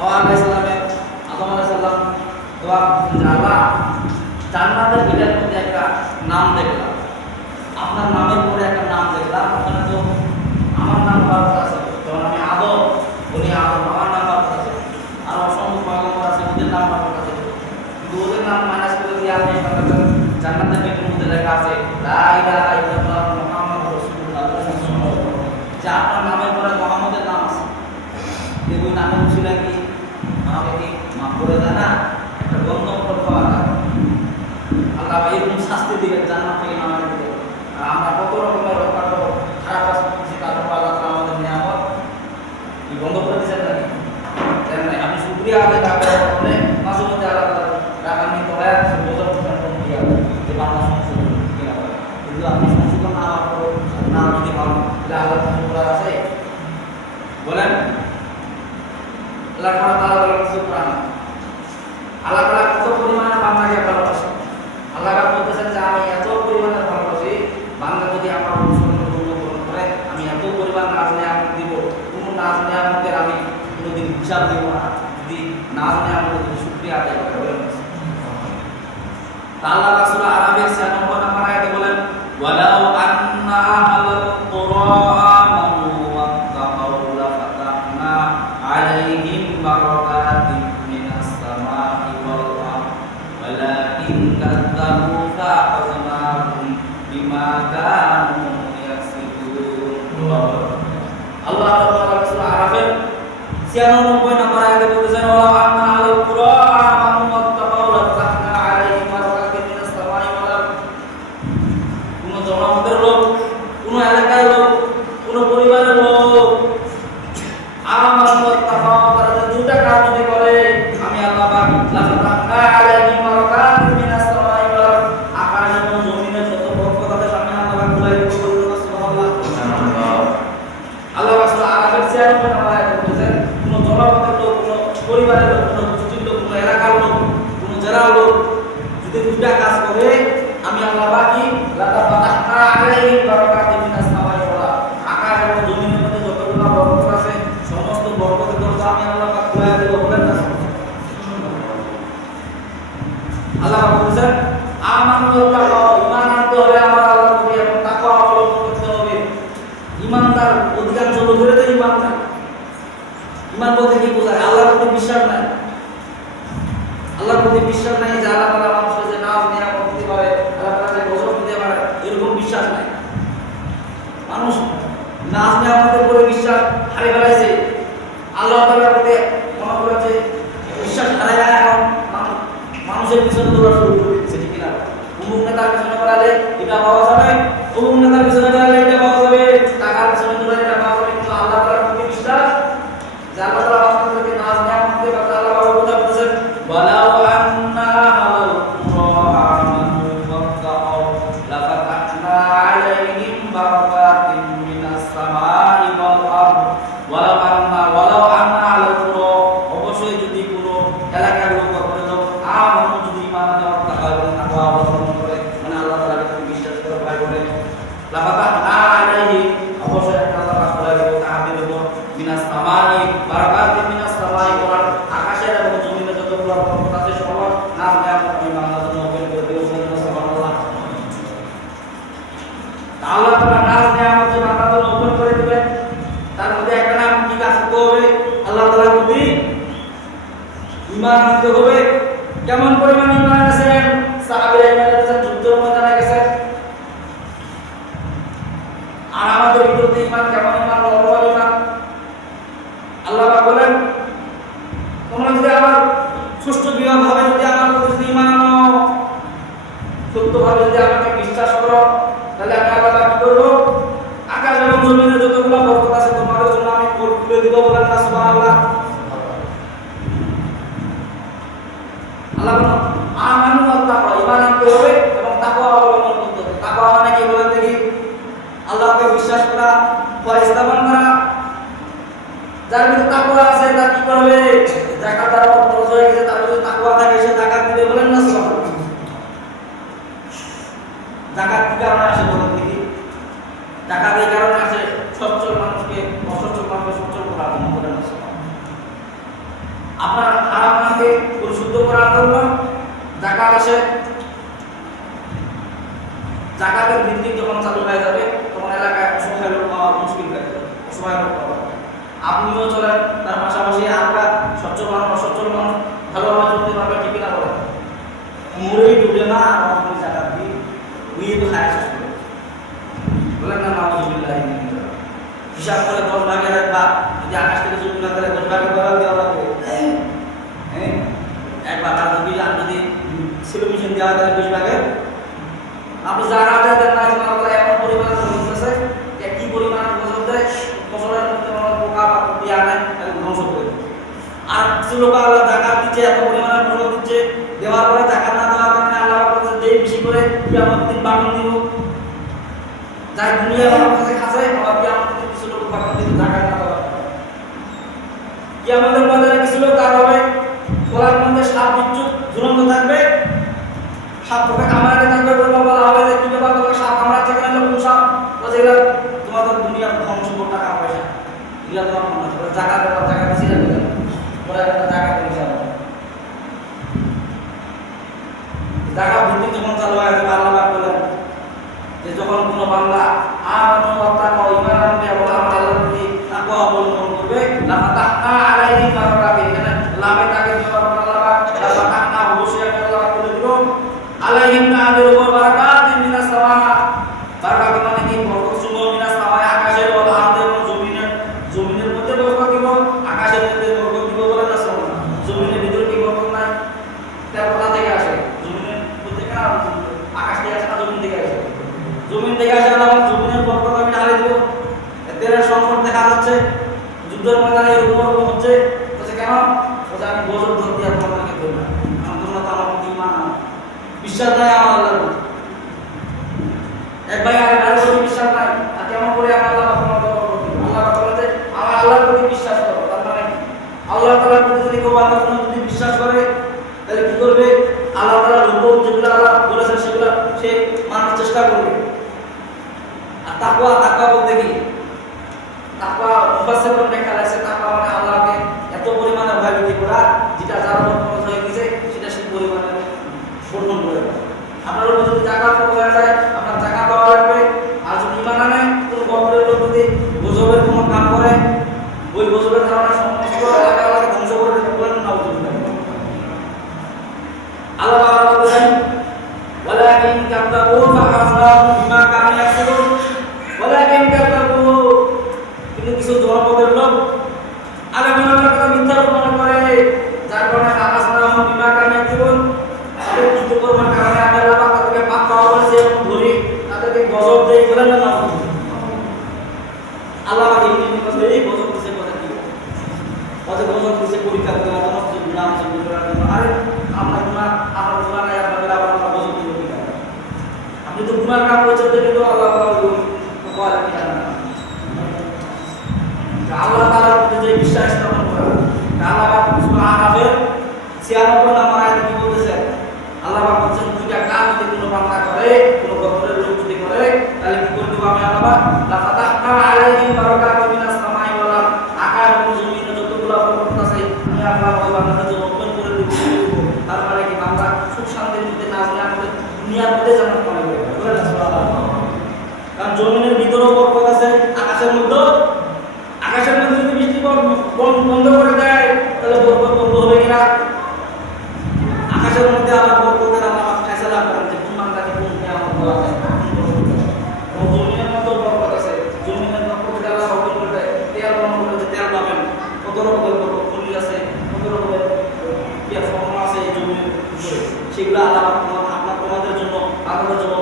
হাওয়া আলাইহিস সালামের আদম আলাইহিস সালাম দোয়া করছেন, আল্লাহ জান্নাতের গেটের মধ্যে একটা নাম দেখলাম, আপনার নামের পরে একটা নাম দেখলাম, ওখানে তো আমার নাম ভারত আছে, যেমন আমি আদম, উনি আদম, আমার নাম ভারত আছে, আর অসংখ্য পয়গম্বর আছে, ওদের নাম ভারত আছে, কিন্তু ওদের নাম মাইনাস করে দিয়ে আপনি জান্নাতের গেটের মধ্যে লেখা আছে লা ইলাহা ইল্লাল্লাহ মুহাম্মাদুর রাসূলুল্লাহ, যে আপনার নামের পরে মুহাম্মদের নাম আছে, ওই নামের উছিলা কি আমাকে কি মাফ করে দেয় না? একটা গন্তব্য পাওয়া যায়। আল্লাহ এরকম শাস্তি দিবেন জান্নাত থেকে নামায় দিবে। আর আমরা কত রকমের অকাট খারাপ কাজ করছি, তারপর আল্লাহ তাআলা আমাদের নিয়ামত কি বন্ধ করে দিয়েছেন নাকি? দেন নাই। আপনি শুকরিয়া আদায় করার কারণে মাঝে মধ্যে আল্লাহ তাআলা রাগান্বিত হয়ে বোঝার প্রশ্ন দিয়া যে বান্দা সংশোধন কিনা করে, কিন্তু আপনি সংশোধন না হওয়ার পর না যদি ভালো তাহলে আল্লাহ তাআলা আছে বলেন। আল্লাহ তাআলা বলেন সুবহান আল্লাহ তাআলা কত পরিমাণে বান্দাকে ভালোবাসে। আল্লাহ পাক বলতেছেন যে আমি এত পরিমাণে ভালোবাসি, বান্দা যদি আমার অনুসরণ করে আমি এত পরিমাণ নাজ নিয়ামত দিব, কোন নাজ নিয়ামতের আমি কোনোদিন হিসাব দেব না, যদি নাজ নিয়ামতের যদি শুকরিয়া আদায় করে। বলেন আল্লাহ পাক সূরা আরাফের 96 নম্বর আয়াতে বলেন ওয়ালাউ আন্না আহলাল কুরআ আমানু ওয়াত্তাকাউ লাফাতাহনা আলাইহিম বারাকাতিম মিনাস সামাই ওয়াল আরদ ওয়ালাকিন কাযযাবু ফাআযনাহুম বিমা কানু ইয়াকসিবুন। আল্লাহ তাআলা সূরা আরাফের 96 নম্বর আয়াতে বলেছেন ওয়ালাউ আন্না আহলাল কুরআ আমানু ওয়াত্তাকাউ লাফাতাহনা আলাইহিম বারাকাতিম মিনাস সামাই ওয়াল আরদ। কোন জনপদের লোক, কোন এলাকার লোক, কোন পরিবারের লোক আমানু ওয়াত্তাকাউ তারা দুটা কাজ যদি করে আমি আল্লাহ পাক লাফাতাহনা আলাইহিম বারাকাতিম মিনাস সামাই ওয়াল আরদ, আকাশ এবং জমিনের যত বরকত তাদের সামনে আল্লাহ পাক খুলে দিবেন। সুবহানাল্লাহ সুবহানাল্লাহ। আল্লাহ পাক সূরা আরাফের 96 নম্বর আয়াতে বলেছেন কোন জনপদের লোক, কোন পরিবারের লোক, কোন গোষ্ঠীর লোক, কোন এলাকার লোক, কোন জেলার লোক যদি দুটা কাজ করে আমি আল্লাহ পাকই লাফাতাহনা আলাইহিম বারাকাতিম মিনাস সামাই ওয়াল আরদ, আকাশ এবং জমিনের মধ্যে যতগুলো বরকত আছে সমস্ত বরকতের দরজা আমি আল্লাহ পাক খুলে দেব। বলেন না আল্লাহ বলেছেন আমানু ওয়াত্তাকাউ, ঈমান আনতে হবে আমার আল্লাহর প্রতি এবং তাকওয়া অবলম্বন করতে হবে। ঈমানদার অধিকাংশ লোকের তো ঈমান নাই। ঈমান বলতে কি বোঝায়? আল্লাহর প্রতি বিশ্বাস নাই। আল্লাহর প্রতি বিশ্বাস নাই যে আল্লাহ তাআলা মানুষকে যে নাজ নিয়ামত দিতে পারে, আল্লাহ তাআলা যে গজব দিতে পারে, এরকম বিশ্বাস নাই। মানুষ নাজ নিয়ামতের উপরে বিশ্বাস হারিয়ে ফেলাইছে। আল্লাহ তাআলার প্রতি মনে করে যে বিশ্বাস হারায় এখন মানুষের পিছনে দৌড়া শুরু করে দিচ্ছে। ঠিক না? অমুক নেতার পিছনে করালে এটা পাওয়া যাবে, অমুক নেতার পিছনে করালে এটা পাওয়া যাবে, টাকার পিছনে দৌড়ালে এটা পাওয়া যাবে, কিন্তু আল্লাহ তাআলার প্রতি বিশ্বাস যে আল্লাহ তাআলা আপনাদেরকে নাজ নিয়ামত দিতে পারে। আল্লাহ পাক কথা বলেছেন ওয়ালাউ আন্না আহলাল কুরআ আমানু ওয়াত্তাকাউ লাফাতাহনা আলাইহিম বারাকাতিম মিনাস সামাই ওয়াল আরদ ওয়ালাউ আন্না আহলাল কুরআ, অবশ্যই যদি কোনো এলাকার লোক বা কোনো লোক আমানু যদি ঈমান আনে ওয়াত্তাকাউ এবং তাকওয়া অবলম্বন করে, মানে আল্লাহ তাআলার প্রতি বিশ্বাস করে ভাই বলে লাফাতাহনা আলাইহিম, অবশ্যই আল্লাহ পাক বলে দেব তাআদের উপর মিনাস সামাই বারাকাতিম মিনাস সামাই ওয়াল আরদ, আকাশের এবং জমিনের যতগুলো বরকত আছে সব নাম নিয়ামত আমি বান্দার জন্য ওপেন করে দেব। সুবহানাল্লাহ। আল্লাহ তাআলা নাজ নিয়ামত যে বান্দার জন্য ওপেন করে দিবেন, তার মধ্যে একটা নাম কি কাজ করতে হবে? আল্লাহ তাআলার প্রতি ঈমান আনতে হবে। কেমন পরিমাণ ঈমান আনছেন? সাহাবীরা ঈমান আনছেন, যুদ্ধের ময়দানে গেছেন। আর আমাদের ভিতরে ঈমান কেমন? ঈমান নরমাল ঈমান। আল্লাহ পাক বলেন তোমরা যদি আমার সুষ্ঠু বিভাবে যদি আমার প্রতি যদি ঈমান আনো, সত্যভাবে যদি আমাকে বিশ্বাস করো, তাহলে আমি আল্লাহ পাক কি করব? আকাশ এবং জমিনের যতগুলো বরকত আছে তোমাদের জন্য আমি খুলে দিব। বলেন না সুবহানাল্লাহ। আল্লাহ বলেন আমানু ওয়াত্তাকাউ, ঈমান আনতে হবে এবং তাকওয়া অবলম্বন করতে হবে। তাকওয়া মানে কি বলেন দেখি? আল্লাহকে বিশ্বাস করা, ফয়সালা করা। যার ভিতরে তাকওয়া আছে তার কি করবে? যাকাত দ্বারা খরচ হয়ে গেছে, তার যদি তাকওয়া থাকে সে যাকাত দিবে। বলেন না সুবহানাল্লাহ। যাকাত কি কারণে আসে বলেন দেখি? যাকাত এই কারণে আসে সচ্ছল মানুষকে অসচ্ছল মানুষকে সচ্ছল করার জন্য। বলেন না সুবহানাল্লাহ। আপনার হারামকে পরিশুদ্ধ করার জন্য যাকাত আসে। যাকাতের ভিত্তি যখন চালু হয়ে যাবে তখন এলাকায় অসহায় লোক পাওয়া মুশকিল হয়ে যাবে, অসহায় লোক পাওয়া। আপনিও চলেন, তার পাশাপাশি আমরা সচ্ছল মানুষ অসচ্ছল মানুষ ভালোভাবে চলতে পারবে, ঠিক না বলেন? মরেই ডুবে না আপনি জাকাত দিয়ে উইয়ে তো খায় শেষ করে বলেন না নাউজুবিল্লাহ। হিসাব করে 10 ভাগের 1 ভাগ যদি আকাশ থেকে জমি না করে 10 ভাগে করা দেওয়া লাগবে, হ্যাঁ 1 ভাগ। আর যদি সিলো মেশিন দেওয়া যায় 20 ভাগে, আপনি যারা দেন না আল্লাহ এমন পরিমাণ বলতেছে যে কি পরিমাণ ফসল দেয়, ফসলের মধ্যে পোকা পাখি আনে ধ্বংস করে দেয়। আর কিছু লোক আল্লাহ জাকাত দিচ্ছে, এত পরিমাণে ফসল দিচ্ছে, দেওয়ার পরে জাকাত না দেওয়ার কারণে আল্লাহ বলছে যেই বেশি করে কিয়ামত দিন বাগান দিব, যাই দুনিয়া আমার কাছে খাসে আবার কিয়ামত দিন কিছু লোক বাগান দিব জাকাত না দেওয়ার। কিয়ামতের বাজারে কিছু লোক তার হবে গলার মধ্যে সাপ বিচ্ছু ঝুলন্ত থাকবে, সাপ তোকে কামড়াতে থাকবে, বলা হবে যে কি ব্যাপার তোকে সাপ কামড়াচ্ছে কেন, কোন সাপ? বলছে এগুলো তোমাদের দুনিয়ার ধ্বংস করে টাকা পয়সা, এগুলো তোমার মনে আছে জাকাত দেওয়ার জায়গা বেশি লাগবে, ওরা একটা জায়গা করে যাবে। জায়গা ভিত্তি যখন চালু হয়ে যাবে আল্লাহ পাক বলেন যে যখন কোনো বান্দা আমানু ওয়াত্তাকা ঈমান আনবে এবং আমার আল্লাহর প্রতি তাকওয়া অবলম্বন করবে, লাফাতাহনা আলাইহি বারাকাতিন, এখানে লাভে তাকে জবাব আল্লাহ পাক লাফাতাহনা অবশ্যই আমি আল্লাহ পাক করে দিব আলাইহিম তাদের উপর বারাকাতিন মিনাস সামা। বারাকাত মানে কি? বরকত সমূহ মিনাস সামা, আকাশের ও আরদের ও জমিনের মধ্যে বরকত দিব, আকাশের মধ্যে বরকত দিব বলে না শোনা। জমিনের ভিতরে কি বরকত নাই? তার কোথা থেকে আসে? জমিনের মধ্যে কেন? আকাশ থেকে আসে না জমিন থেকে আসে? জমিন থেকে আসে। আল্লাহ জমিনের বরকত আমি ঢালে দিব। তেলের সংকট দেখা যাচ্ছে, যুদ্ধের ময়দানে এরকম হচ্ছে, বলছে কেন? বলছে আমি গজব ধরতে আর তোমাকে দেব না, কারণ তোমরা তো আমার প্রতি ঈমান আনো, বিশ্বাস নাই আমার আল্লাহর প্রতি। এক ভাই আরেক প্রতি বিশ্বাস নাই, আর কেমন করে আমি আল্লাহ তোমাকে বরকত দিব? আল্লাহ বলে আমার আল্লাহর প্রতি বিশ্বাস করো। তার মানে আল্লাহ তাআলার প্রতি যদি কেউ বান্দা যদি বিশ্বাস করে তাহলে কি করবে? আল্লাহ তাআলার হুকুম যেগুলো আল্লাহ বলেছেন সেগুলো সে মানার চেষ্টা করবে। আর তাকওয়া বলতে কি? তাকওয়া মুফাসসিরগণ ব্যাখ্যা করেছে তাকওয়া মানে আল্লাহকে এত পরিমাণে ভয়ভীতি করা যেটা যার উপর ফরজ হয়ে গেছে সেটা সেই পরিমাণে গ্রহণ করে। আপনার উপর যদি জাকাত ফরজ হয়ে যায় আপনার জাকাত দেওয়া লাগবে। আর যদি ঈমান আনে কোনো গফরের লোক যদি গজবের কোনো কাম করে, ওই গজবের কারণে সমস্ত এলাকাকে ধ্বংস করে দিতে পারেন না। আল্লাহ তাআলা বলেন ওয়ালাকিন কাযযাবু ফাআযরাহু বিমা কানু ইয়াকসিবুন, ওয়ালাকিন কাযযাবু, কিন্তু কিছু জনপদের লোক আলেমের কথা মিথ্যা মনে করে, যার কারণে ফাআযরাহু বিমা কানু ইয়াকসিবুন, তাদের কৃতকর্মের কারণে আমি আল্লাহ পাক তাদেরকে পাপ পাওয়া বলেছে এবং ধরি তাদেরকে গজব দেই বলেন না। আল্লাহ পাক এই কথা এই গজব দিতে কথা কি? কত গজব দিতে পরীক্ষা করে আমার যে গুনাহ আছে গুনাহের জন্য। আরে আপনার গুনাহ নাই, আপনাদের আবার আল্লাহ গজব দিবে কি? আপনি তো গুনাহ কাজ করেছেন কিন্তু আল্লাহ তাআলা বলে কি না? আল্লাহ তাআলার প্রতি যে বিশ্বাস স্থাপন করা, আল্লাহ পাক সূরা আরাফের 96 নম্বর আয়াতে কি বলতেছেন? আল্লাহ পাক বলেন দুইটা কাজ যদি কোনো বান্দা করে, কোনো গফরের লোক যদি করে, তাহলে কি করে দেব আমি আল্লাহ পাক? লাফাতাহনা আলাইহিম বারাকাতুম মিনাস সামাই ওয়াল আরদ, আকাশ এবং জমিনে যতগুলো বরকত আছে আমি আল্লাহ ওই বান্দাদের জন্য ওপেন করে দেব। তার মানে কি বান্দা সুখ শান্তির মধ্যে না আসলে আমাদের দুনিয়ার মধ্যে জান্নাত পাবে। বলেন সুবহানাল্লাহ। কারণ জমিনের ভিতরেও বরকত আছে, আকাশের মধ্যে যদি বৃষ্টি বন্ধ করে দেয় তাহলে বরকত বন্ধ হবে কিনা? আকাশের মধ্যে আবার বরকতের আল্লাহ ফয়সালা করেন যে কোন বান্দাকে কোন নিয়ামত দেওয়া যায়। জমিনের মধ্যে বরকত আছে, জমিনের বরকত আল্লাহ হুকুম করে দেয়, তেল বন্ধ করে দেয়, তেল পাবেন। কত রকমের বরকত খনি আছে, কত রকমের ফল আছে এই জমির উপরে, সেগুলো আল্লাহ তোমাদের জন্য আপনাদের জন্য